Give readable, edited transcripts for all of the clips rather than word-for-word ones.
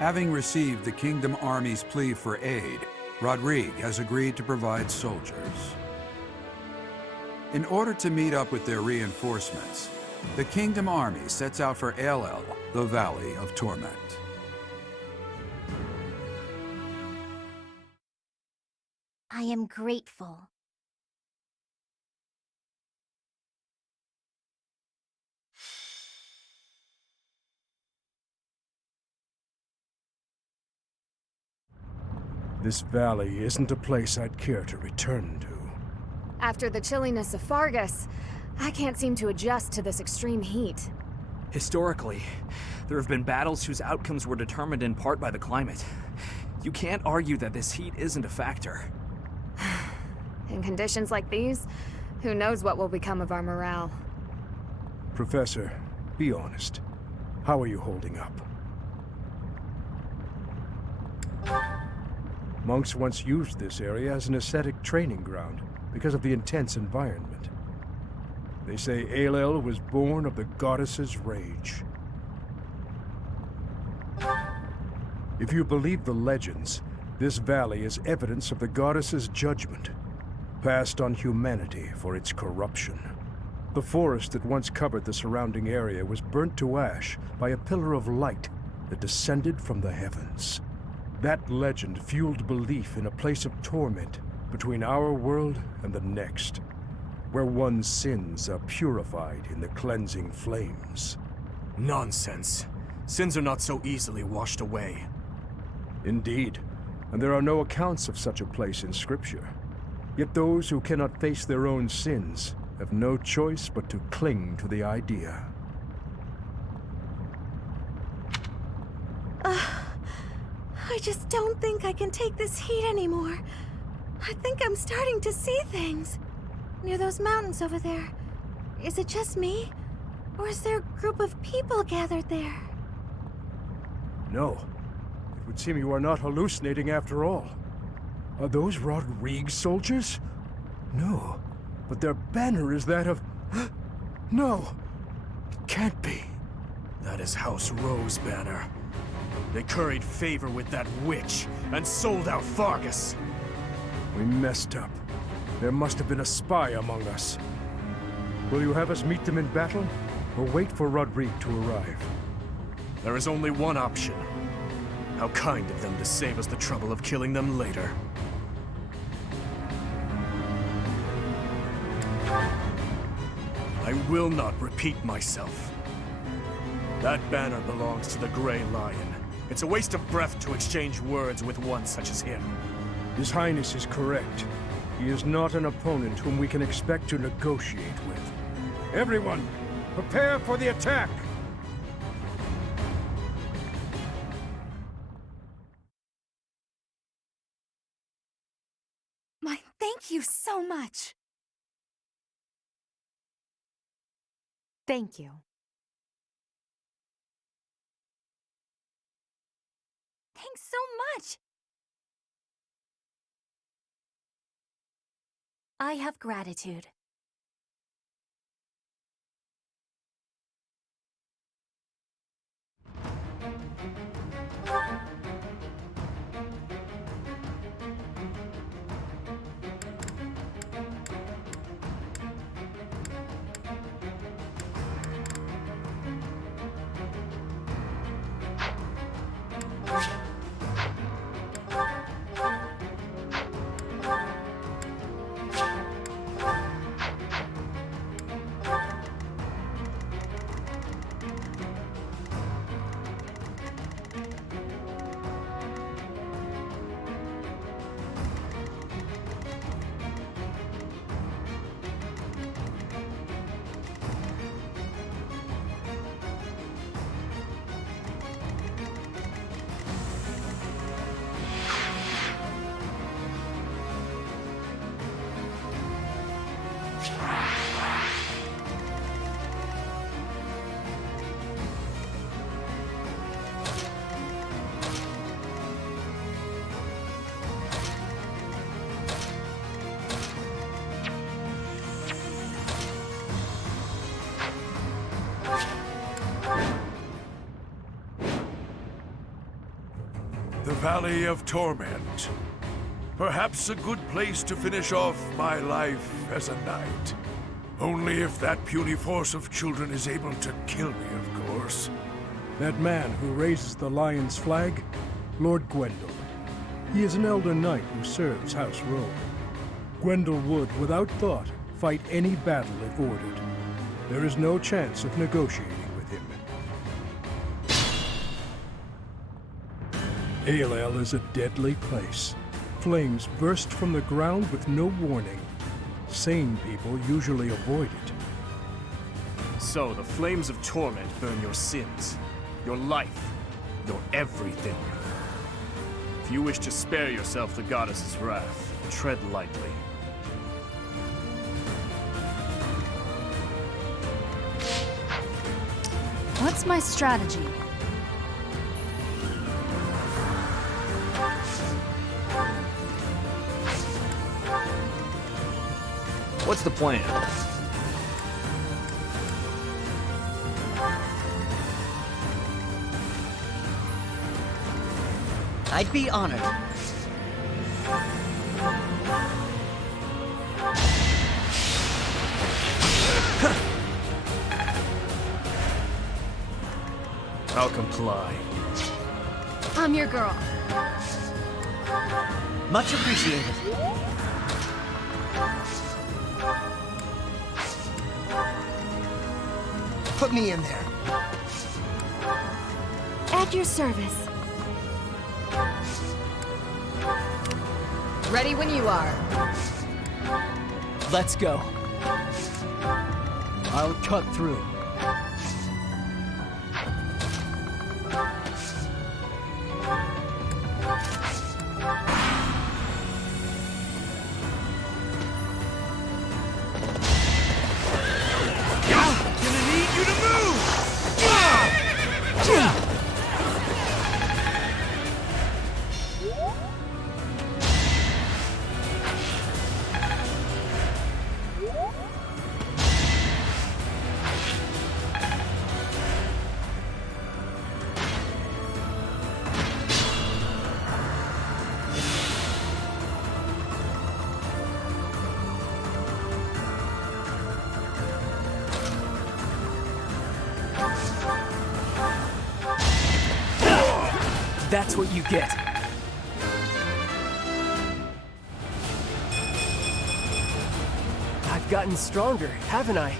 Having received the Kingdom Army's plea for aid, Rodrigue has agreed to provide soldiers. In order to meet up with their reinforcements, the Kingdom Army sets out for Aelel, the Valley of Torment. I am grateful. This valley isn't a place I'd care to return to. After the chilliness of Fargus, I can't seem to adjust to this extreme heat. Historically, there have been battles whose outcomes were determined in part by the climate. You can't argue that this heat isn't a factor. In conditions like these, who knows what will become of our morale. Professor, be honest. How are you holding up? Monks once used this area as an ascetic training ground because of the intense environment. They say Aelel was born of the goddess's rage. If you believe the legends, this valley is evidence of the goddess's judgment, passed on humanity for its corruption. The forest that once covered the surrounding area was burnt to ash by a pillar of light that descended from the heavens. That legend fueled belief in a place of torment between our world and the next, where one's sins are purified in the cleansing flames. Nonsense. Sins are not so easily washed away. Indeed, and there are no accounts of such a place in Scripture. Yet those who cannot face their own sins have no choice but to cling to the idea. I just don't think I can take this heat anymore. I think I'm starting to see things. Near those mountains over there. Is it just me? Or is there a group of people gathered there? No. It would seem you are not hallucinating after all. Are those Rodrigue soldiers? No. But their banner is that of... No! It can't be. That is House Rowe's banner. They curried favor with that witch and sold out Fargus. We messed up. There must have been a spy among us. Will you have us meet them in battle, or wait for Rodrigue to arrive? There is only one option. How kind of them to save us the trouble of killing them later. I will not repeat myself. That banner belongs to the Grey Lion. It's a waste of breath to exchange words with one such as him. His Highness is correct. He is not an opponent whom we can expect to negotiate with. Everyone, prepare for the attack! Thank you so much. Thank you. Thanks so much. I have gratitude. Valley of Torment. Perhaps a good place to finish off my life as a knight. Only if that puny force of children is able to kill me, of course. That man who raises the lion's flag? Lord Gwendol. He is an elder knight who serves House Rogue. Gwendol would, without thought, fight any battle if ordered. There is no chance of negotiating with him. Aelel is a deadly place. Flames burst from the ground with no warning. Sane people usually avoid it. So, the flames of torment burn your sins, your life, your everything. If you wish to spare yourself the goddess's wrath, tread lightly. What's my strategy? What's the plan? I'd be honored. I'll comply. I'm your girl. Much appreciated. Put me in there. At your service. Ready when you are. Let's go. I'll cut through. That's what you get. I've gotten stronger, haven't I?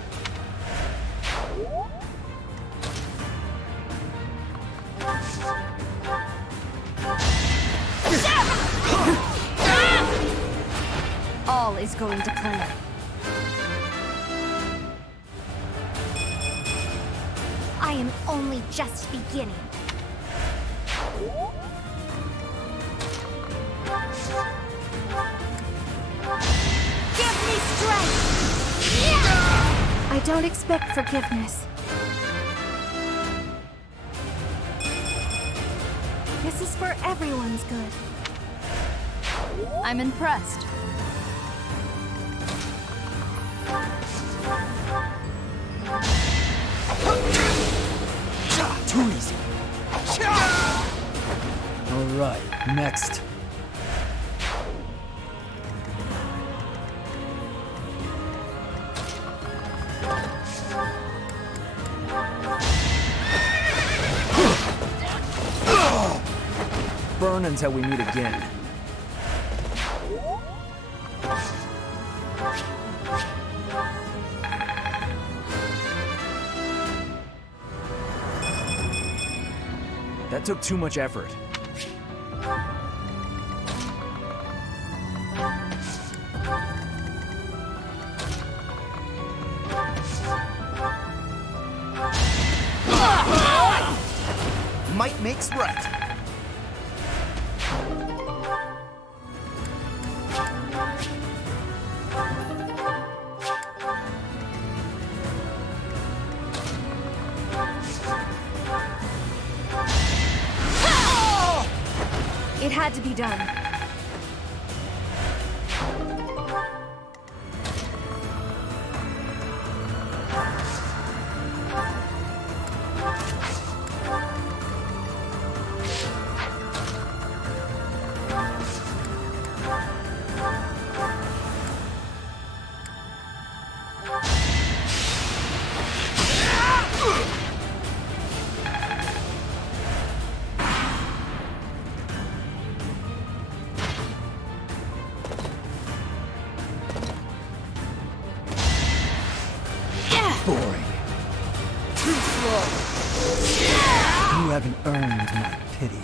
All is going to plan. I am only just beginning. Give me strength! I don't expect forgiveness. This is for everyone's good. I'm impressed. Too easy. All right, next. Burn until we meet again. That took too much effort. Might makes right. It had to be done. haven't earned my pity.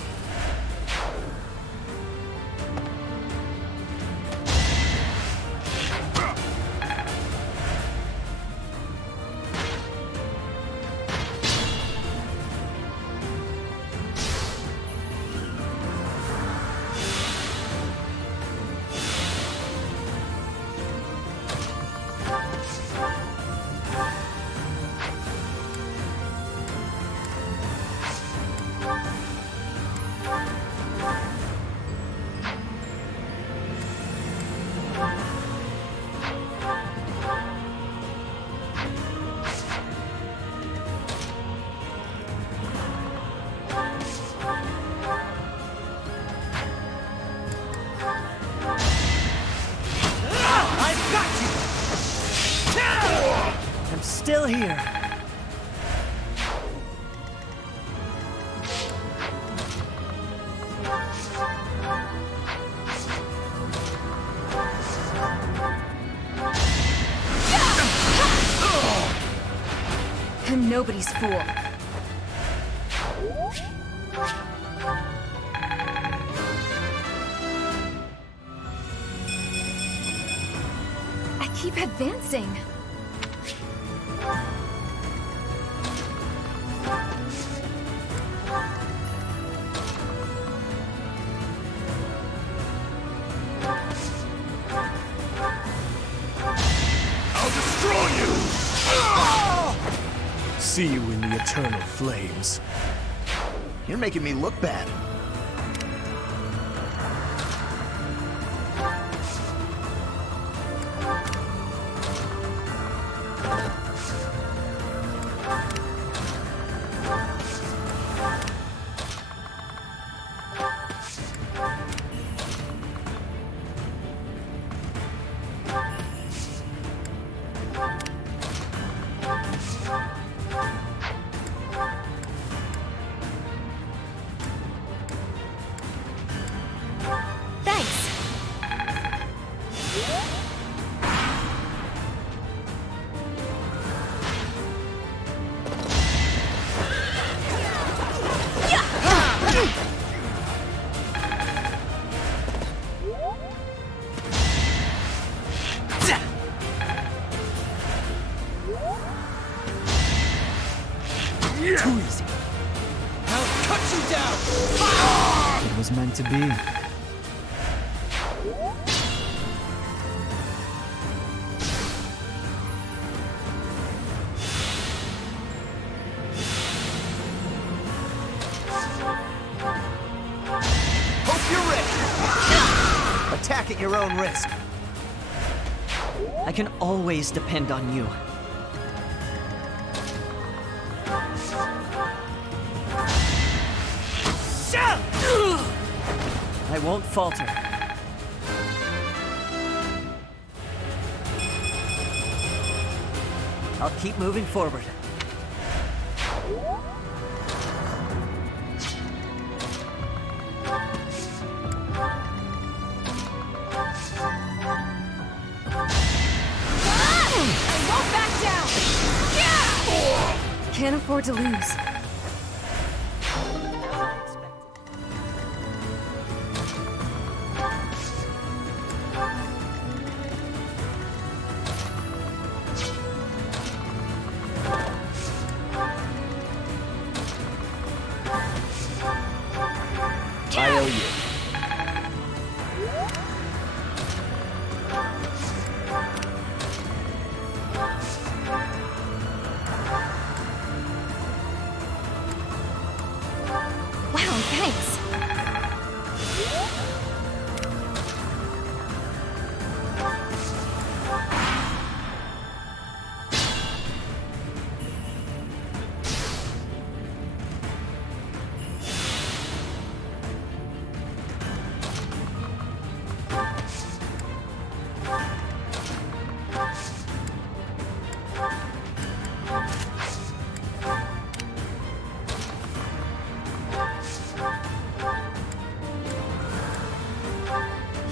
I'm still here. I'm nobody's fool. I keep advancing. I'll destroy you! See you in the eternal flames. You're making me look bad. Thanks. Too easy. I'll cut you down! It was meant to be. Hope you're ready! Attack at your own risk. I can always depend on you. I won't falter. I'll keep moving forward. I won't back down! Can't afford to lose. I owe you. Wow, thanks.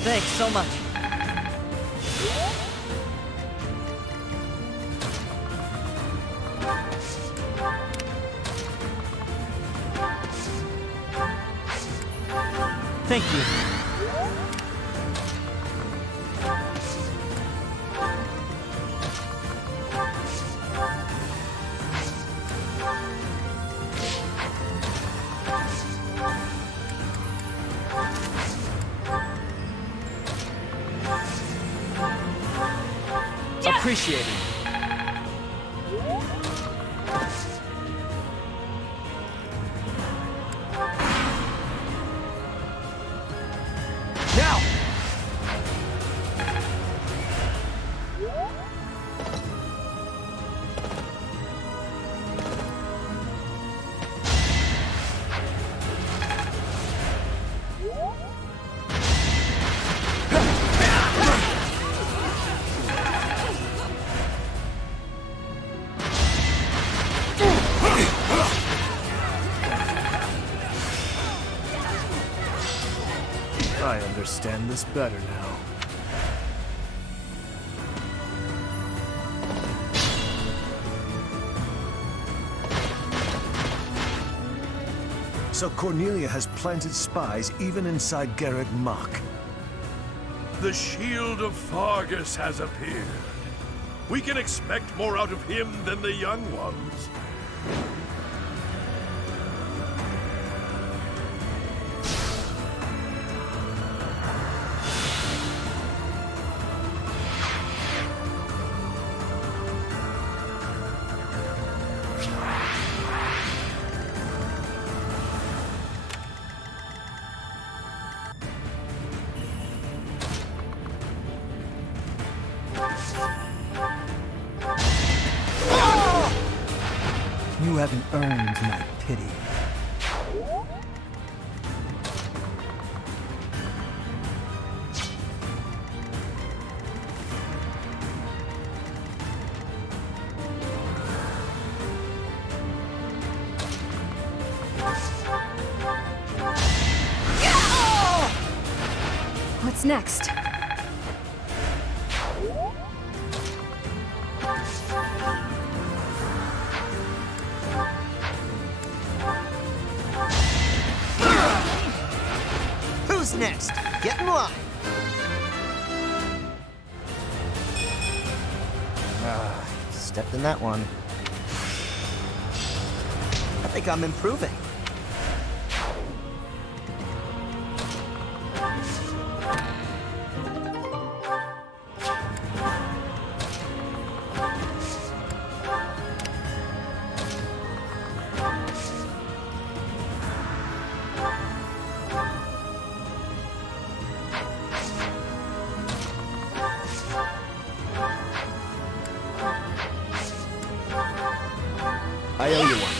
Thanks so much. Thank you. Appreciated. Now! I understand this better now. So Cornelia has planted spies even inside Garreg Mach. The shield of Fargus has appeared. We can expect more out of him than the young ones. You haven't earned my pity. What's next? Who's next? Get in line! Stepped in that one. I think I'm improving. I owe you one.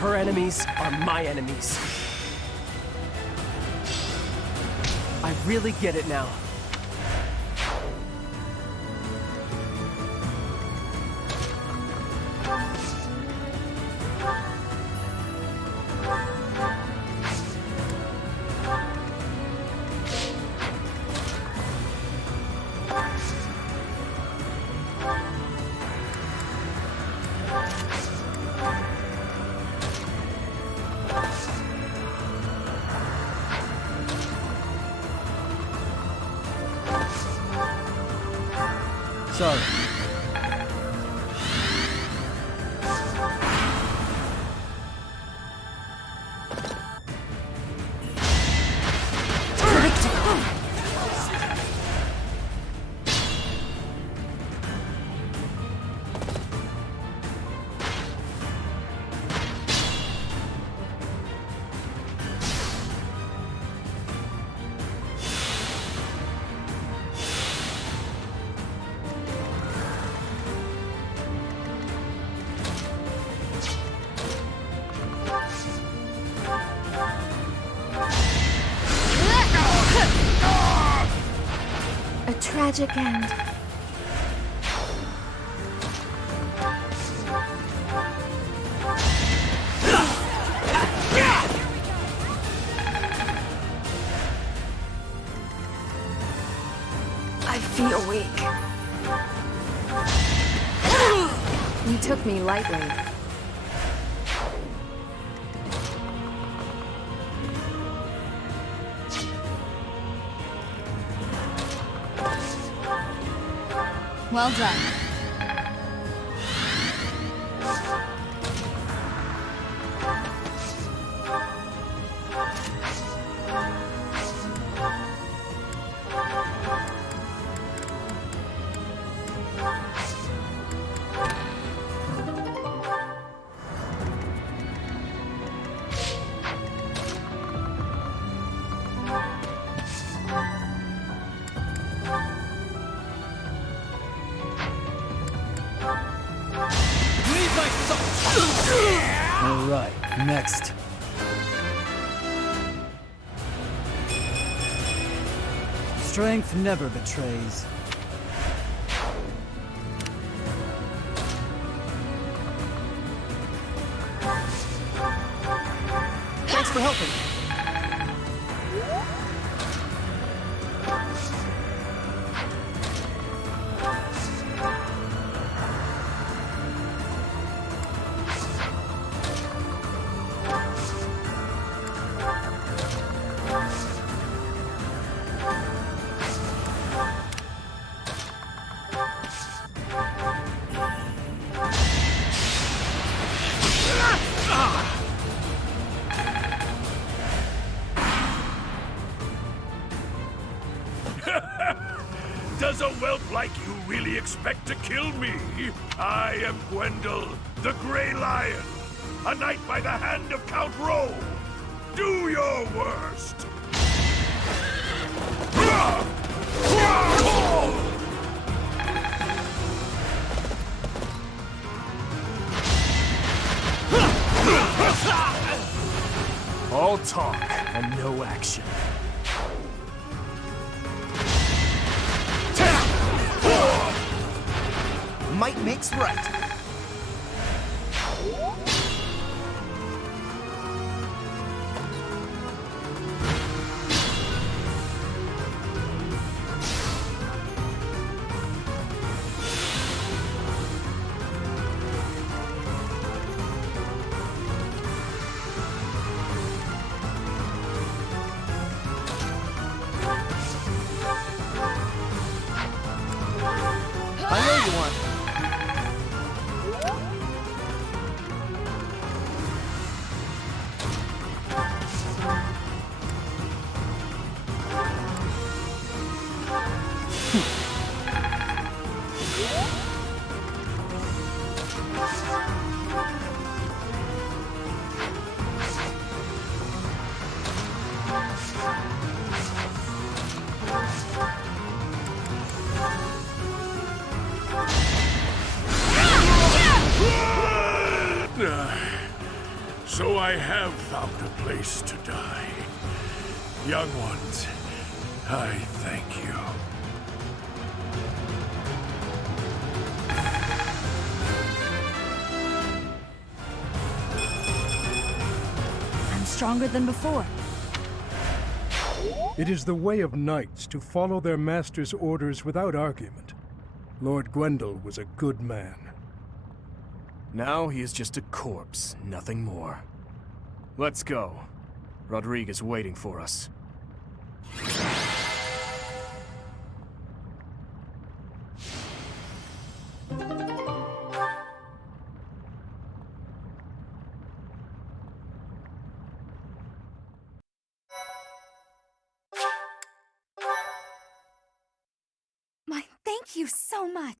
Her enemies are my enemies. I really get it now. Sorry. A tragic end. I feel weak. You took me lightly. Well done. All right, next. Strength never betrays. Thanks for helping. Does a whelp like you really expect to kill me? I am Gwendol, the Grey Lion, a knight by the hand of Count Rowe. Do your worst! All talk and no action. Might makes right. I know you want. So I have found a place to die. Young ones, I thank you. I'm stronger than before. It is the way of knights to follow their master's orders without argument. Lord Gwendol was a good man. Now he is just a corpse, nothing more. Let's go. Rodrigue is waiting for us. Thank you so much.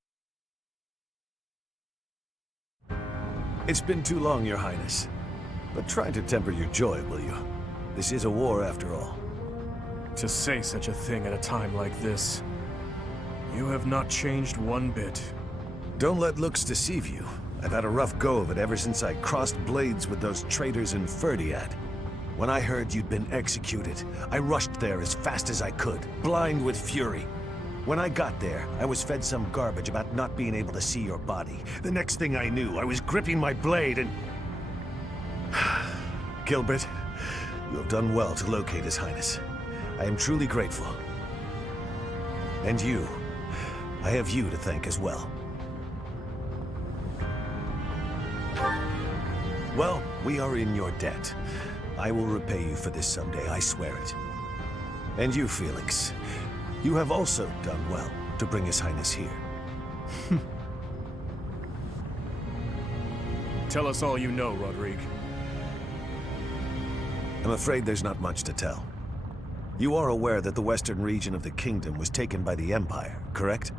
It's been too long, Your Highness. But try to temper your joy, will you? This is a war after all. To say such a thing at a time like this, you have not changed one bit. Don't let looks deceive you. I've had a rough go of it ever since I crossed blades with those traitors in Ferdiad. When I heard you'd been executed, I rushed there as fast as I could, blind with fury. When I got there, I was fed some garbage about not being able to see your body. The next thing I knew, I was gripping my blade and... Gilbert, you have done well to locate His Highness. I am truly grateful. And you, I have you to thank as well. Well, we are in your debt. I will repay you for this someday, I swear it. And you, Felix, you have also done well to bring His Highness here. Tell us all you know, Rodrigue. I'm afraid there's not much to tell. You are aware that the western region of the kingdom was taken by the Empire, correct?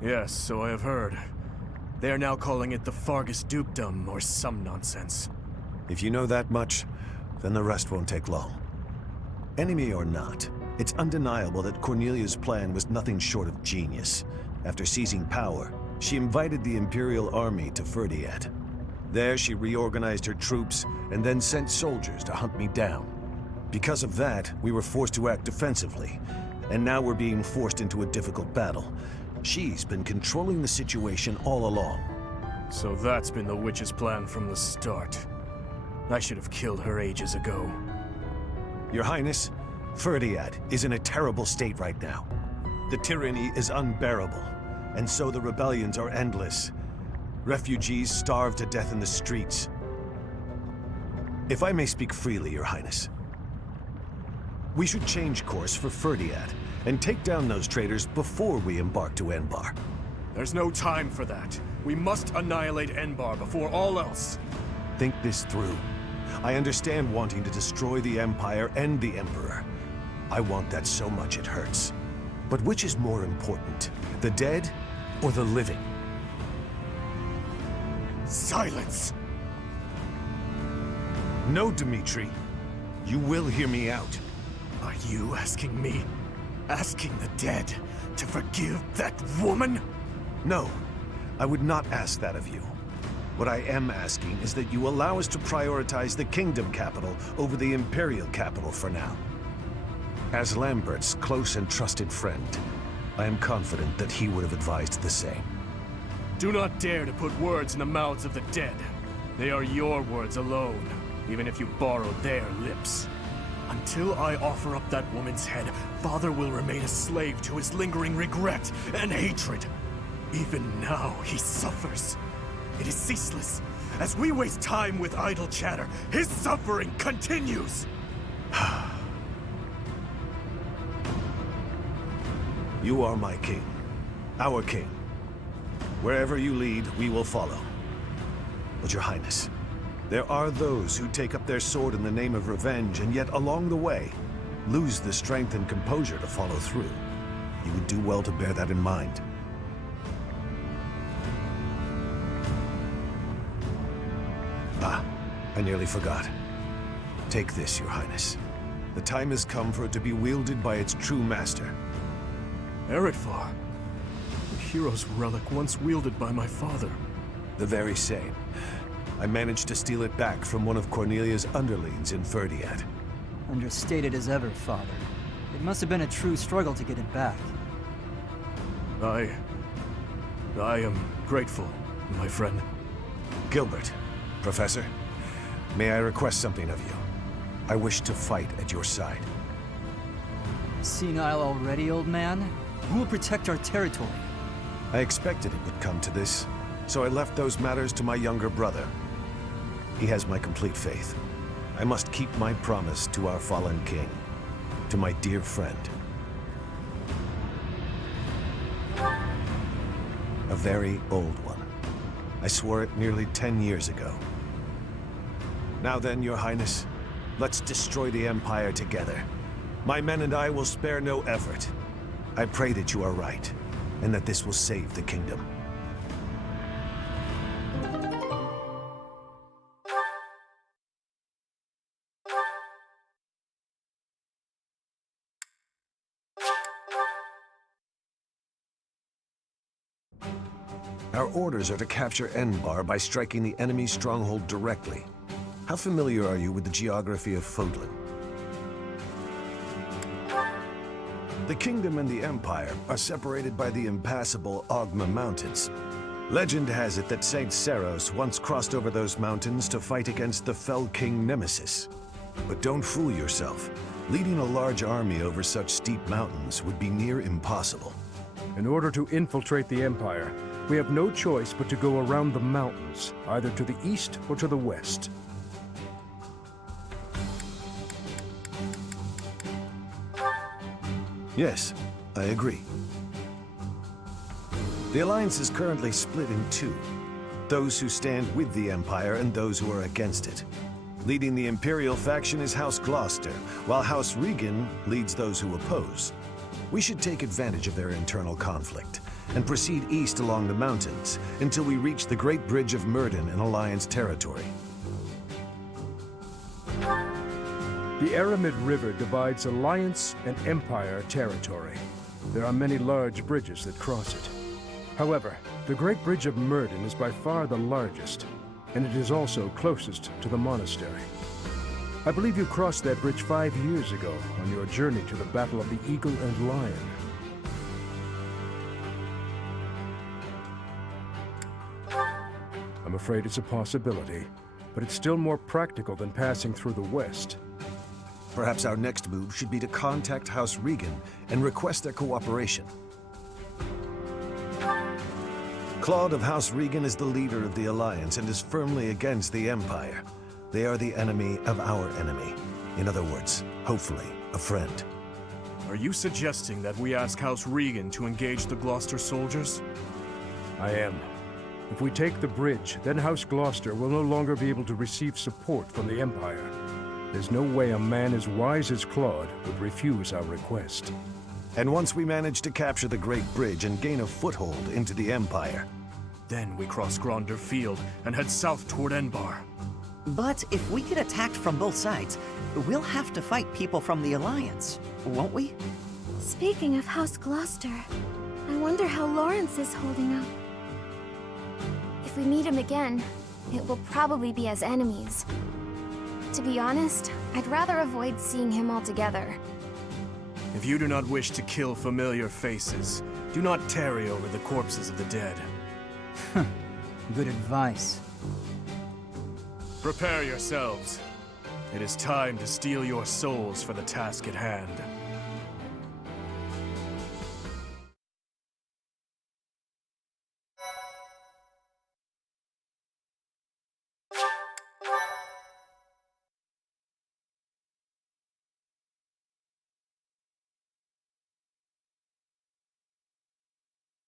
Yes, so I have heard. They are now calling it the Fargus Dukedom, or some nonsense. If you know that much, then the rest won't take long. Enemy or not, it's undeniable that Cornelia's plan was nothing short of genius. After seizing power, she invited the Imperial Army to Ferdiat. There, she reorganized her troops and then sent soldiers to hunt me down. Because of that, we were forced to act defensively, and now we're being forced into a difficult battle. She's been controlling the situation all along. So that's been the witch's plan from the start. I should have killed her ages ago. Your Highness, Ferdiat is in a terrible state right now. The tyranny is unbearable, and so the rebellions are endless. Refugees starve to death in the streets. If I may speak freely, Your Highness, we should change course for Ferdiat and take down those traitors before we embark to Enbar. There's no time for that. We must annihilate Enbar before all else. Think this through. I understand wanting to destroy the Empire and the Emperor. I want that so much it hurts. But which is more important, the dead or the living? Silence! No, Dmitri. You will hear me out. Are you asking me? Asking the dead to forgive that woman? No, I would not ask that of you. What I am asking is that you allow us to prioritize the Kingdom capital over the Imperial capital for now. As Lambert's close and trusted friend, I am confident that he would have advised the same. Do not dare to put words in the mouths of the dead. They are your words alone, even if you borrowed their lips. Until I offer up that woman's head, Father will remain a slave to his lingering regret and hatred. Even now, he suffers. It is ceaseless. As we waste time with idle chatter, his suffering continues! You are my king. Our king. Wherever you lead, we will follow. But Your Highness, there are those who take up their sword in the name of revenge and yet along the way, lose the strength and composure to follow through. You would do well to bear that in mind. Ah, I nearly forgot. Take this, Your Highness. The time has come for it to be wielded by its true master. Eretvar, the hero's relic once wielded by my father. The very same. I managed to steal it back from one of Cornelia's underlings in Ferdiat. Understated as ever, Father. It must have been a true struggle to get it back. I am grateful, my friend. Gilbert, Professor, may I request something of you? I wish to fight at your side. Senile already, old man? Who will protect our territory? I expected it would come to this, so I left those matters to my younger brother. He has my complete faith. I must keep my promise to our fallen king, to my dear friend. A very old one. I swore it nearly 10 years ago. Now then, Your Highness, let's destroy the Empire together. My men and I will spare no effort. I pray that you are right, and that this will save the kingdom. Our orders are to capture Enbar by striking the enemy's stronghold directly. How familiar are you with the geography of Fodlan? The kingdom and the empire are separated by the impassable Ogma Mountains. Legend has it that Saint Seros once crossed over those mountains to fight against the fell king Nemesis. But don't fool yourself. Leading a large army over such steep mountains would be near impossible. In order to infiltrate the Empire, we have no choice but to go around the mountains, either to the east or to the west. Yes, I agree. The Alliance is currently split in two. Those who stand with the Empire and those who are against it. Leading the Imperial faction is House Gloucester, while House Regan leads those who oppose. We should take advantage of their internal conflict and proceed east along the mountains until we reach the Great Bridge of Myrden in Alliance territory. The Aramid River divides Alliance and Empire territory. There are many large bridges that cross it. However, the Great Bridge of Myrden is by far the largest, and it is also closest to the monastery. I believe you crossed that bridge 5 years ago on your journey to the Battle of the Eagle and Lion. I'm afraid it's a possibility, but it's still more practical than passing through the west. Perhaps our next move should be to contact House Regan and request their cooperation. Claude of House Regan is the leader of the Alliance and is firmly against the Empire. They are the enemy of our enemy. In other words, hopefully, a friend. Are you suggesting that we ask House Regan to engage the Gloucester soldiers? I am. If we take the bridge, then House Gloucester will no longer be able to receive support from the Empire. There's no way a man as wise as Claude would refuse our request. And once we manage to capture the Great Bridge and gain a foothold into the Empire, then we cross Gronder Field and head south toward Enbar. But if we get attacked from both sides, we'll have to fight people from the Alliance, won't we? Speaking of House Gloucester, I wonder how Lawrence is holding up. If we meet him again, it will probably be as enemies. To be honest, I'd rather avoid seeing him altogether. If you do not wish to kill familiar faces, do not tarry over the corpses of the dead. Good advice. Prepare yourselves. It is time to steel your souls for the task at hand.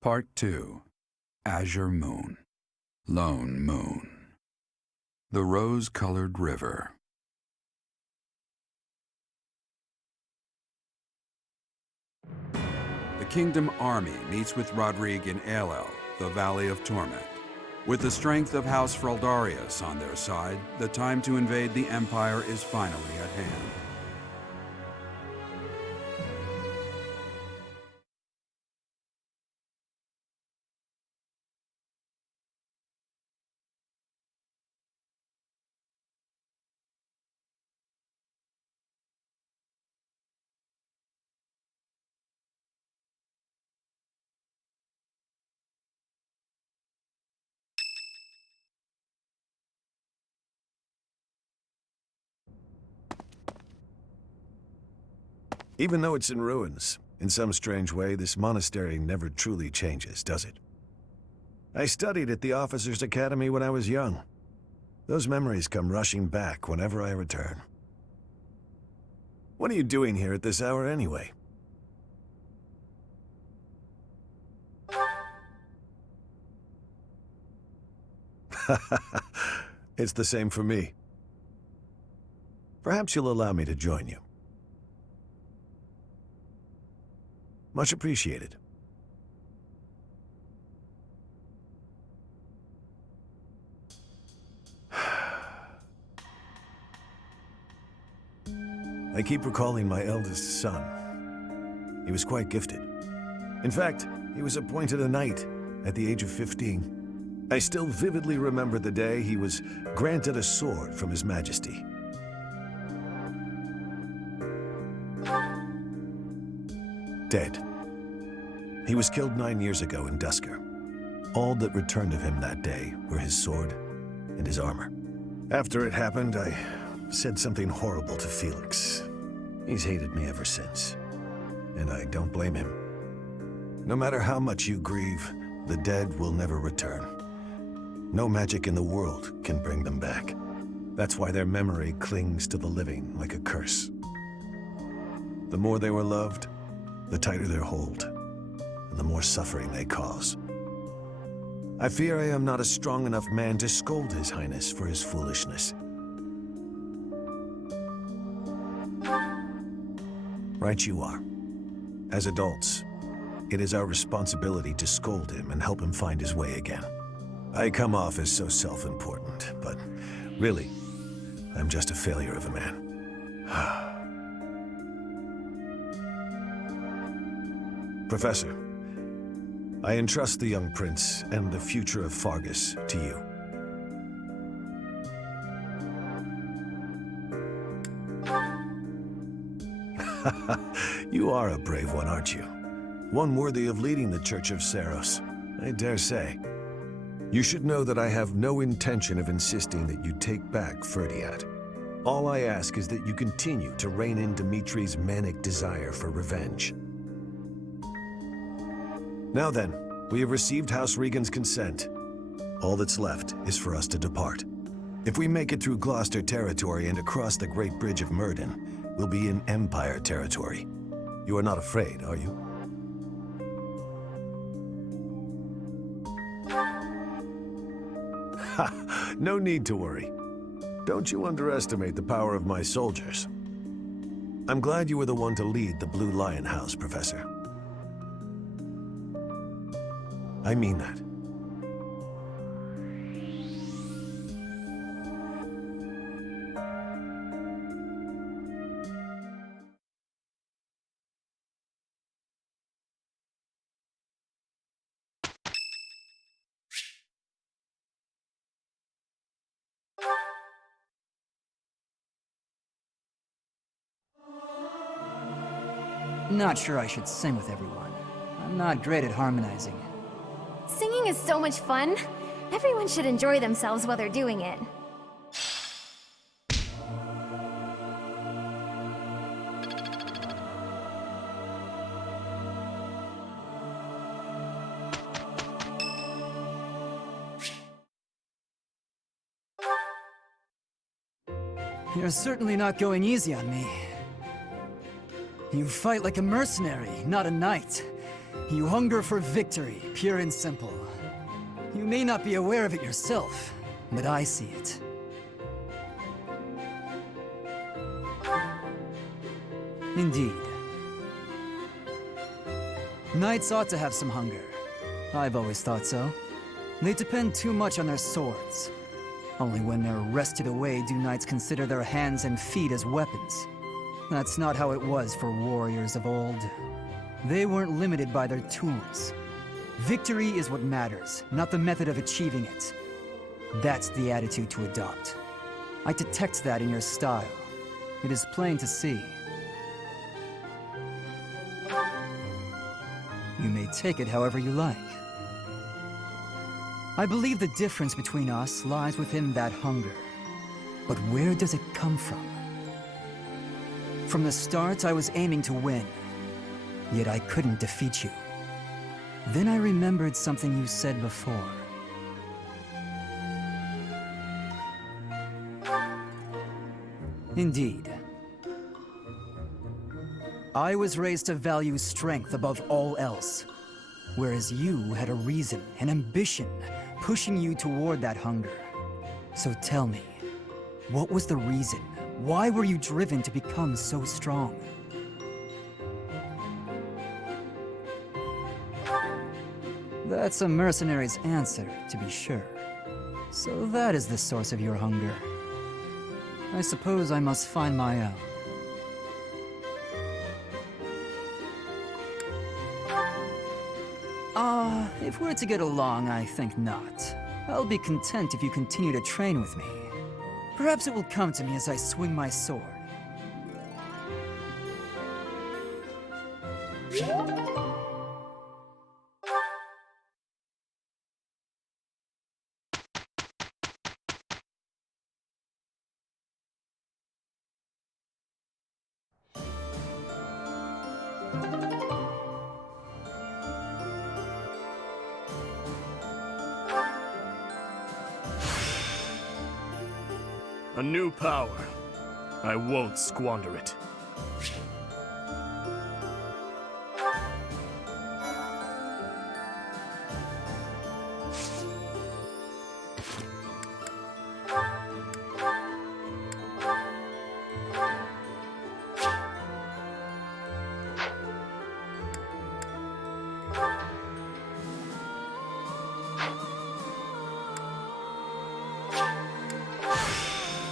Part 2. Azure Moon. Lone Moon. The Rose-Colored River. The Kingdom Army meets with Rodrigue in Aelel, the Valley of Torment. With the strength of House Fraldarius on their side, the time to invade the Empire is finally at hand. Even though it's in ruins, in some strange way, this monastery never truly changes, does it? I studied at the Officers' Academy when I was young. Those memories come rushing back whenever I return. What are you doing here at this hour anyway? It's the same for me. Perhaps you'll allow me to join you. Much appreciated. I keep recalling my eldest son. He was quite gifted. In fact, he was appointed a knight at the age of 15. I still vividly remember the day he was granted a sword from His Majesty. Dead. He was killed 9 years ago in Dusker. All that returned of him that day were his sword and his armor. After it happened, I said something horrible to Felix. He's hated me ever since, and I don't blame him. No matter how much you grieve, the dead will never return. No magic in the world can bring them back. That's why their memory clings to the living like a curse. The more they were loved, the tighter their hold, and the more suffering they cause. I fear I am not a strong enough man to scold His Highness for his foolishness. Right you are. As adults, it is our responsibility to scold him and help him find his way again. I come off as so self-important, but really, I'm just a failure of a man. Professor, I entrust the young prince and the future of Fargus to you. You are a brave one, aren't you? One worthy of leading the Church of Seros, I dare say. You should know that I have no intention of insisting that you take back Ferdiat. All I ask is that you continue to rein in Dimitri's manic desire for revenge. Now then, we have received House Regan's consent. All that's left is for us to depart. If we make it through Gloucester territory and across the Great Bridge of Myrden, we'll be in Empire territory. You are not afraid, are you? Ha! No need to worry. Don't you underestimate the power of my soldiers. I'm glad you were the one to lead the Blue Lion House, Professor. I mean that. Not sure I should sing with everyone. I'm not great at harmonizing. Singing is so much fun. Everyone should enjoy themselves while they're doing it. You're certainly not going easy on me. You fight like a mercenary, not a knight. You hunger for victory, pure and simple. You may not be aware of it yourself, but I see it. Indeed. Knights ought to have some hunger. I've always thought so. They depend too much on their swords. Only when they're wrested away do knights consider their hands and feet as weapons. That's not how it was for warriors of old. They weren't limited by their tools. Victory is what matters, not the method of achieving it. That's the attitude to adopt. I detect that in your style. It is plain to see. You may take it however you like. I believe the difference between us lies within that hunger. But where does it come from? From the start, I was aiming to win. Yet I couldn't defeat you. Then I remembered something you said before. Indeed. I was raised to value strength above all else, whereas you had a reason, an ambition, pushing you toward that hunger. So tell me, what was the reason? Why were you driven to become so strong? That's a mercenary's answer, to be sure. So that is the source of your hunger. I suppose I must find my own. If we're to get along, I think not. I'll be content if you continue to train with me. Perhaps it will come to me as I swing my sword. A new power. I won't squander it.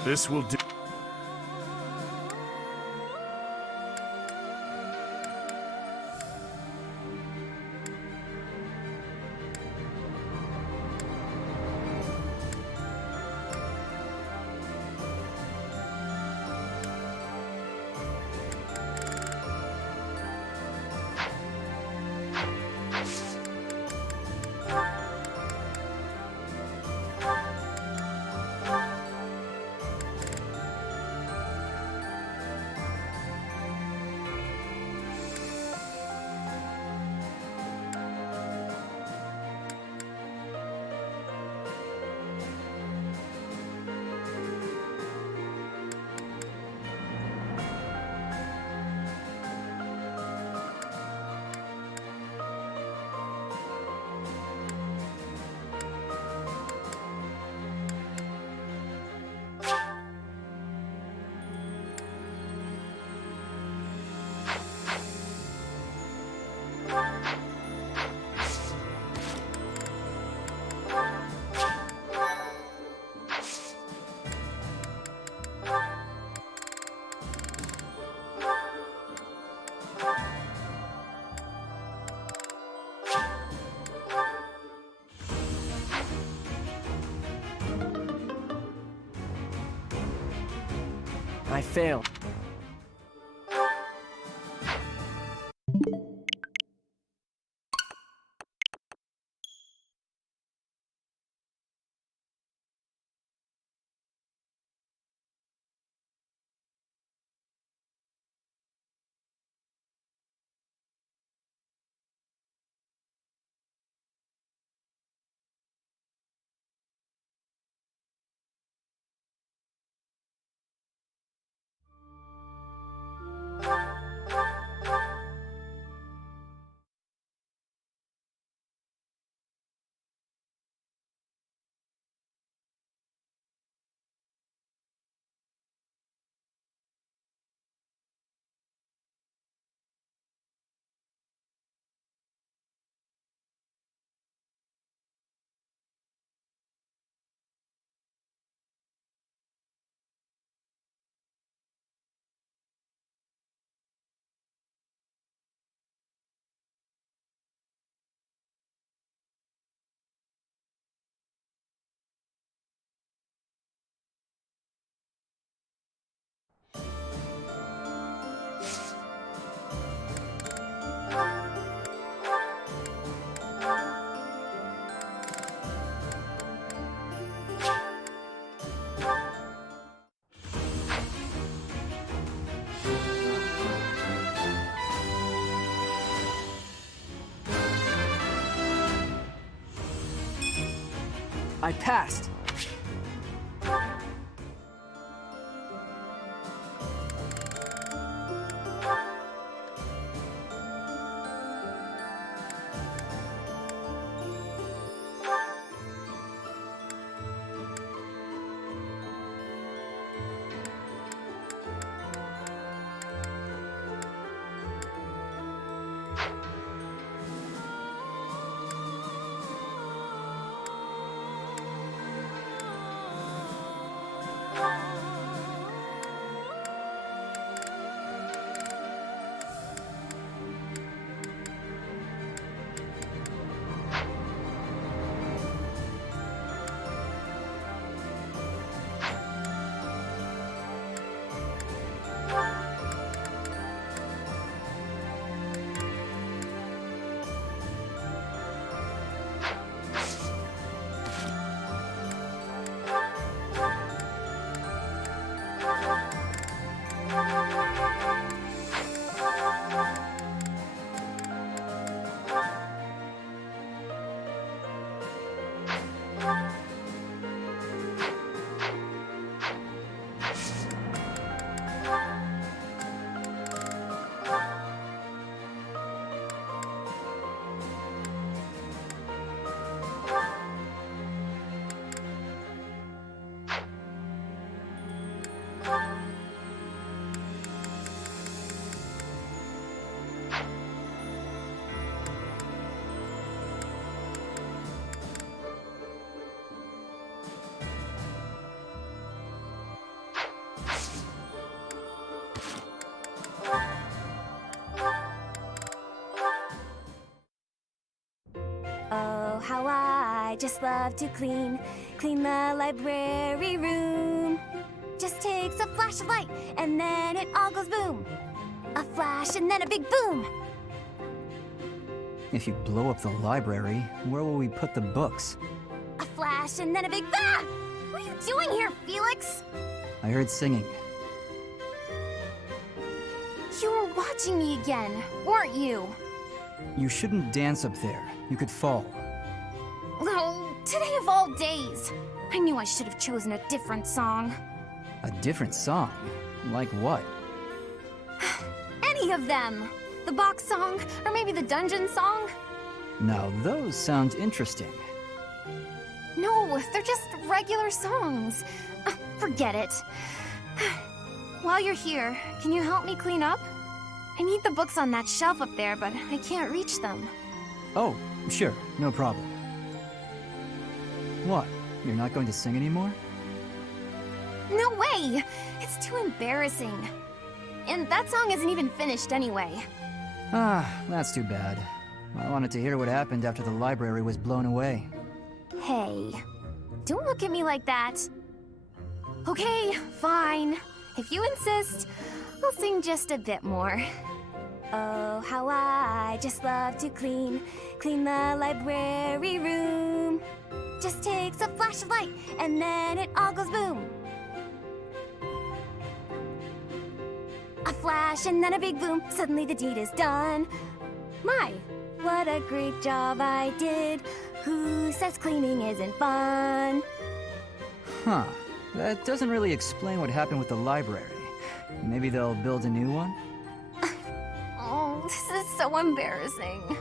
This will do. I failed. I passed. I just love to clean the library room. Just takes a flash of light, and then it all goes boom. A flash and then a big boom. If you blow up the library, where will we put the books? A flash and then a big ah! What are you doing here, Felix? I heard singing. You were watching me again, weren't you? You shouldn't dance up there. You could fall. Oh, today of all days. I knew I should have chosen a different song. A different song? Like what? Any of them. The box song, or maybe the dungeon song. Now those sound interesting. No, they're just regular songs. Forget it. While you're here, can you help me clean up? I need the books on that shelf up there, but I can't reach them. Oh, sure, no problem. What? You're not going to sing anymore? No way! It's too embarrassing. And that song isn't even finished anyway. Ah, that's too bad. I wanted to hear what happened after the library was blown away. Hey, don't look at me like that. Okay, fine. If you insist, I'll sing just a bit more. Oh, how I just love to clean the library room. Just takes a flash of light, and then it all goes boom. A flash and then a big boom, suddenly the deed is done. My, what a great job I did. Who says cleaning isn't fun? Huh. That doesn't really explain what happened with the library. Maybe they'll build a new one? Oh, this is so embarrassing.